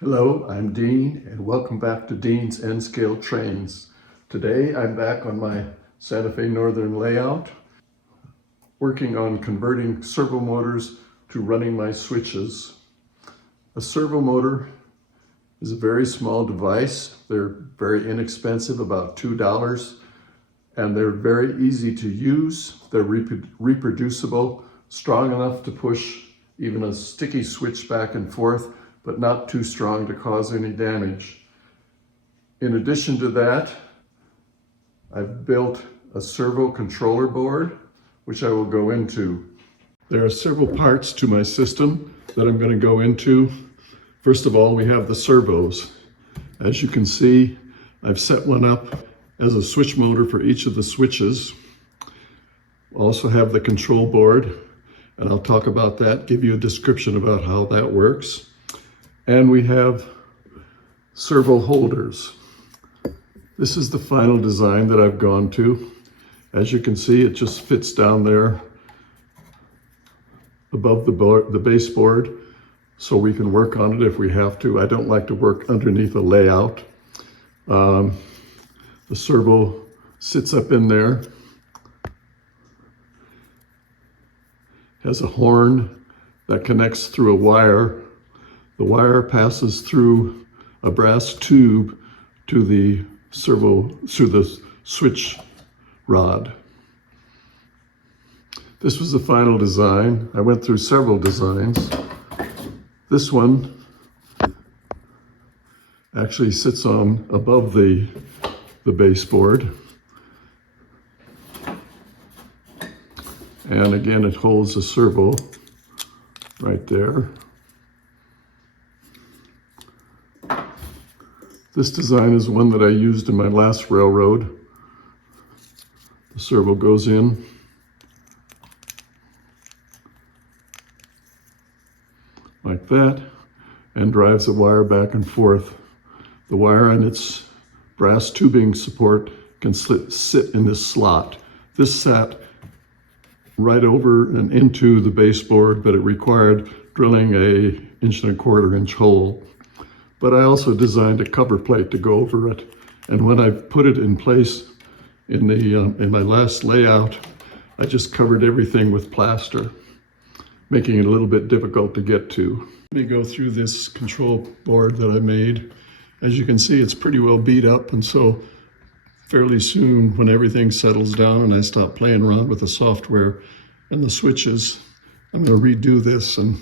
Hello, I'm Dean, and welcome back to Dean's N-Scale Trains. Today I'm back on my Santa Fe Northern layout, working on converting servo motors to running my switches. A servo motor is a very small device. They're very inexpensive, about $2, and they're very easy to use. They're reproducible, strong enough to push even a sticky switch back and forth, but not too strong to cause any damage. In addition to that, I've built a servo controller board, which I will go into. There are several parts to my system that I'm going to go into. First of all, we have the servos. As you can see, I've set one up as a switch motor for each of the switches. Also have the control board, and I'll talk about that, give you a description about how that works. And we have servo holders. This is the final design that I've gone to. As you can see, it just fits down there above the baseboard, so we can work on it if we have to. I don't like to work underneath a layout. The servo sits up in there, has a horn that connects through a wire. The wire passes through a brass tube to the servo, through the switch rod. This was the final design. I went through several designs. This one actually sits on above the baseboard. And again, it holds a servo right there. This design is one that I used in my last railroad. The servo goes in. Like that, and drives the wire back and forth. The wire and its brass tubing support can sit in this slot. This sat right over and into the baseboard, but it required drilling a 1.25 inch hole. But I also designed a cover plate to go over it. And when I put it in place in my last layout, I just covered everything with plaster, making it a little bit difficult to get to. Let me go through this control board that I made. As you can see, it's pretty well beat up, and so fairly soon, when everything settles down and I stop playing around with the software and the switches, I'm going to redo this and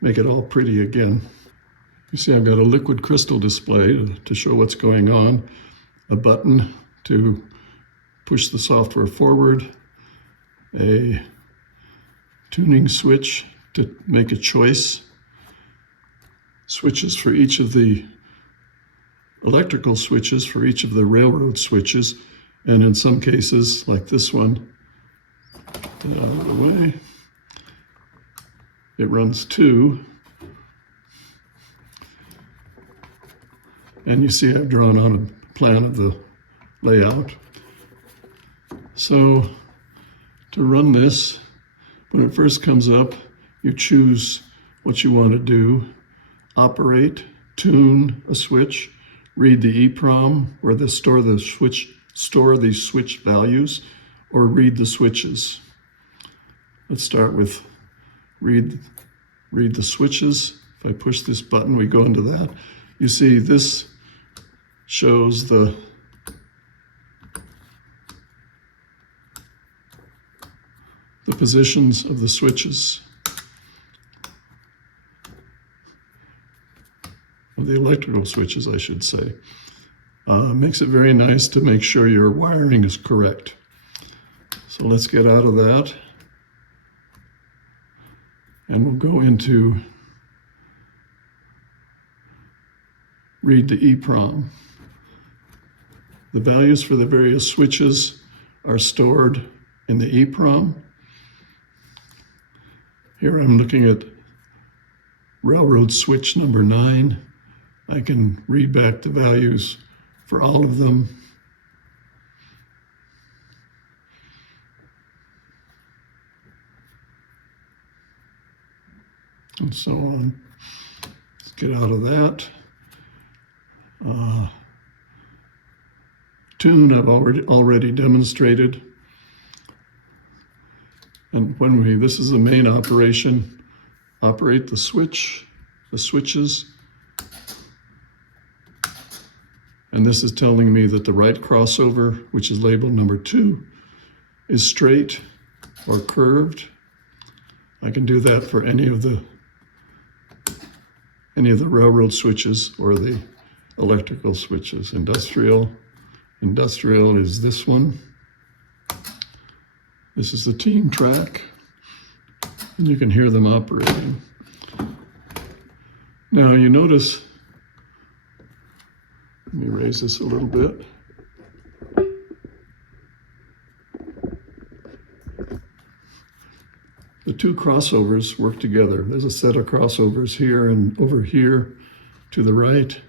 make it all pretty again. You see, I've got a liquid crystal display to show what's going on, a button to push the software forward, a tuning switch to make a choice, switches for each of the electrical switches for each of the railroad switches, and in some cases, like this one, get out of the way, it runs 2. And you see I've drawn on a plan of the layout. So to run this, when it first comes up, you choose what you want to do. Operate, tune a switch, read the EEPROM, or store the switch values, or read the switches. Let's start with read the switches. If I push this button, we go into that. You see this shows the positions of the switches, or the electrical switches, I should say. Makes it very nice to make sure your wiring is correct. So let's get out of that, and we'll go into read the EEPROM. The values for the various switches are stored in the EEPROM. Here I'm looking at railroad switch number 9. I can read back the values for all of them. And so on. Let's get out of that. Tune I've already demonstrated. And this is the main operation, operate the switches. And this is telling me that the right crossover, which is labeled number 2, is straight or curved. I can do that for any of the railroad switches or the electrical switches. Industrial is this one. This is the team track, and you can hear them operating. Now you notice, let me raise this a little bit. The two crossovers work together. There's a set of crossovers here and over here to the right.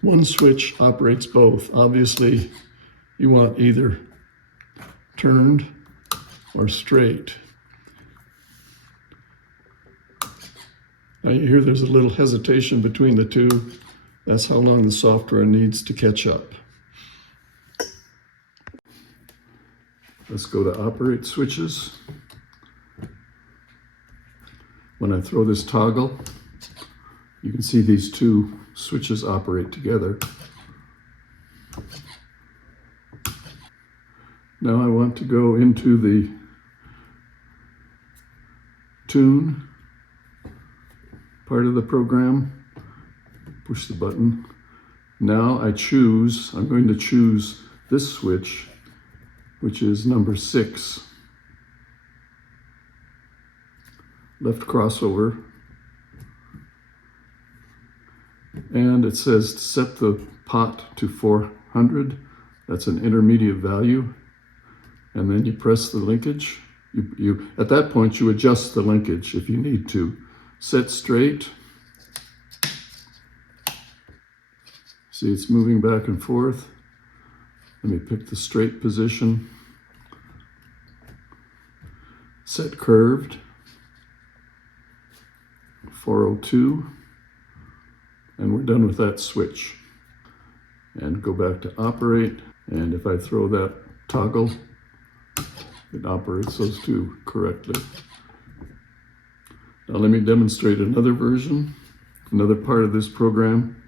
One switch operates both. Obviously, you want either turned or straight. Now you hear there's a little hesitation between the two. That's how long the software needs to catch up. Let's go to operate switches. When I throw this toggle, you can see these two switches operate together. Now I want to go into the tune part of the program, push the button. Now I'm going to choose this switch, which is number 6. Left crossover. And it says set the pot to 400. That's an intermediate value. And then you press the linkage. At that point, you adjust the linkage if you need to. Set straight. See, it's moving back and forth. Let me pick the straight position. Set curved. 402. And we're done with that switch. And go back to operate. And if I throw that toggle, it operates those two correctly. Now let me demonstrate another version, another part of this program.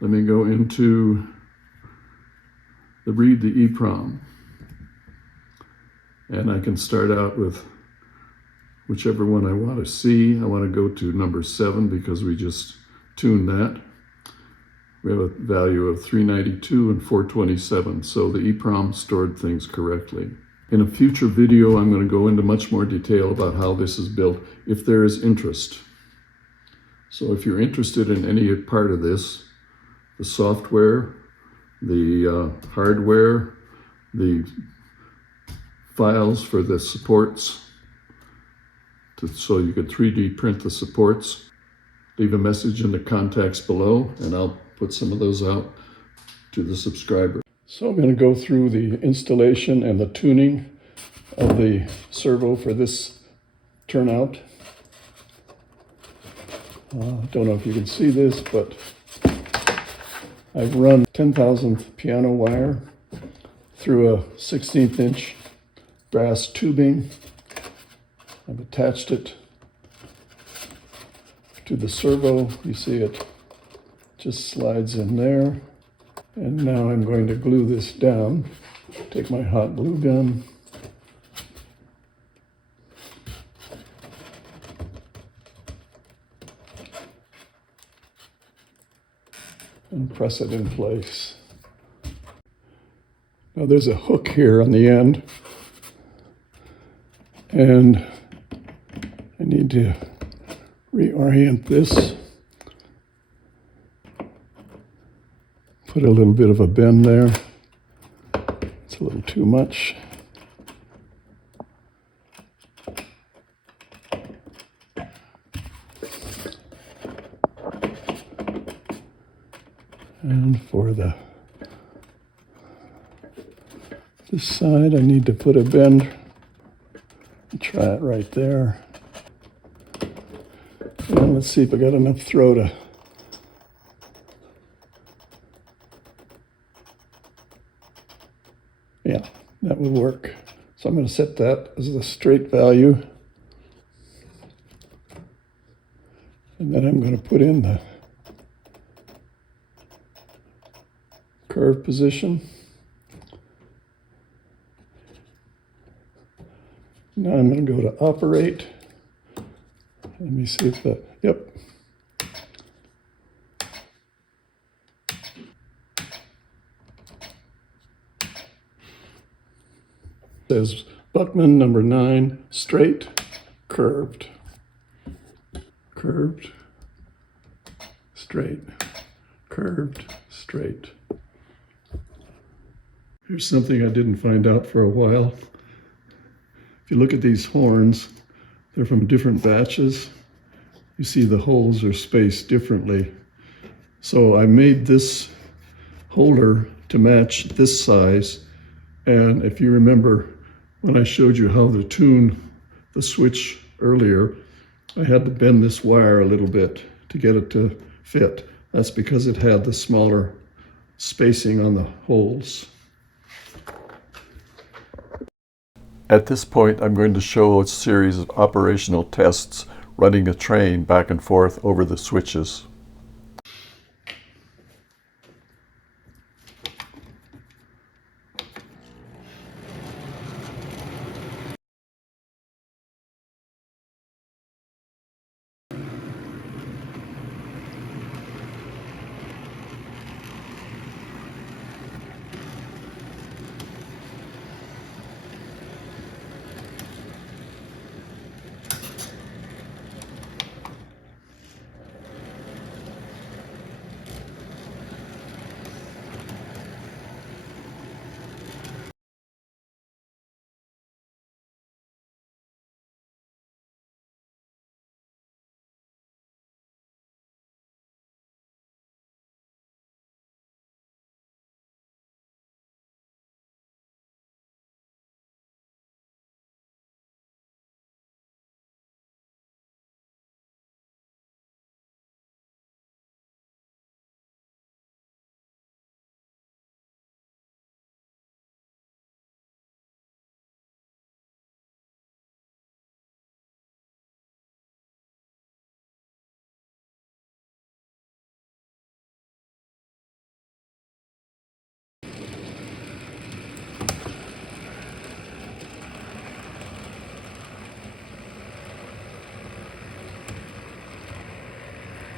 Let me go into read the EEPROM. And I can start out with whichever one I want to see. I want to go to number 7 because we just tuned that. We have a value of 392 and 427, so the EEPROM stored things correctly. In a future video, I'm going to go into much more detail about how this is built, if there is interest. So if you're interested in any part of this, the software, the hardware, the files for the supports, so you could 3D print the supports, leave a message in the contacts below, and I'll put some of those out to the subscriber. So I'm going to go through the installation and the tuning of the servo for this turnout. Don't know if you can see this, but I've run 10,000th piano wire through a 16th inch brass tubing. I've attached it to the servo. You see it just slides in there. And now I'm going to glue this down. Take my hot glue gun. And press it in place. Now there's a hook here on the end. And I need to reorient this. Put a little bit of a bend there. It's a little too much. And for this side, I need to put a bend. Try it right there. And let's see if I got enough throw to... Yeah, that would work. So I'm going to set that as the straight value. And then I'm going to put in the curve position. Now I'm going to go to operate. Let me see if that, yep. It says Buckman number 9, straight, curved. Curved, straight, curved, straight. Here's something I didn't find out for a while. If you look at these horns, they're from different batches. You see the holes are spaced differently. So I made this holder to match this size. And if you remember when I showed you how to tune the switch earlier, I had to bend this wire a little bit to get it to fit. That's because it had the smaller spacing on the holes. At this point, I'm going to show a series of operational tests running a train back and forth over the switches.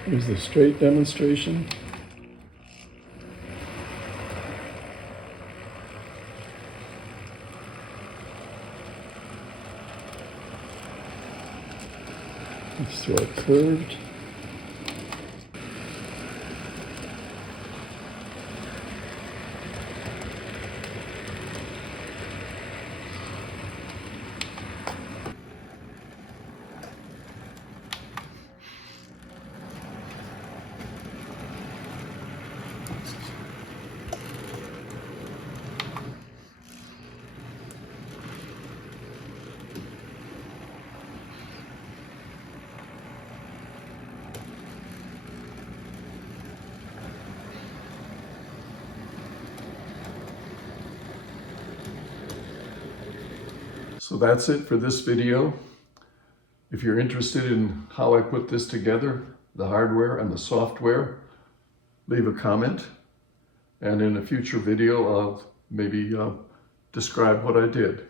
Here's the straight demonstration. Let's throw it curved. So that's it for this video. If you're interested in how I put this together, the hardware and the software, leave a comment. And in a future video, I'll maybe describe what I did.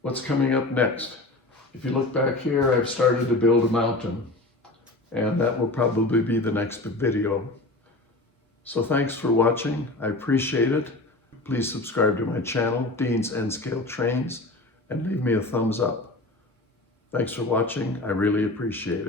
What's coming up next? If you look back here, I've started to build a mountain. And that will probably be the next video. So thanks for watching. I appreciate it. Please subscribe to my channel, Dean's N-Scale Trains, and leave me a thumbs up. Thanks for watching. I really appreciate it.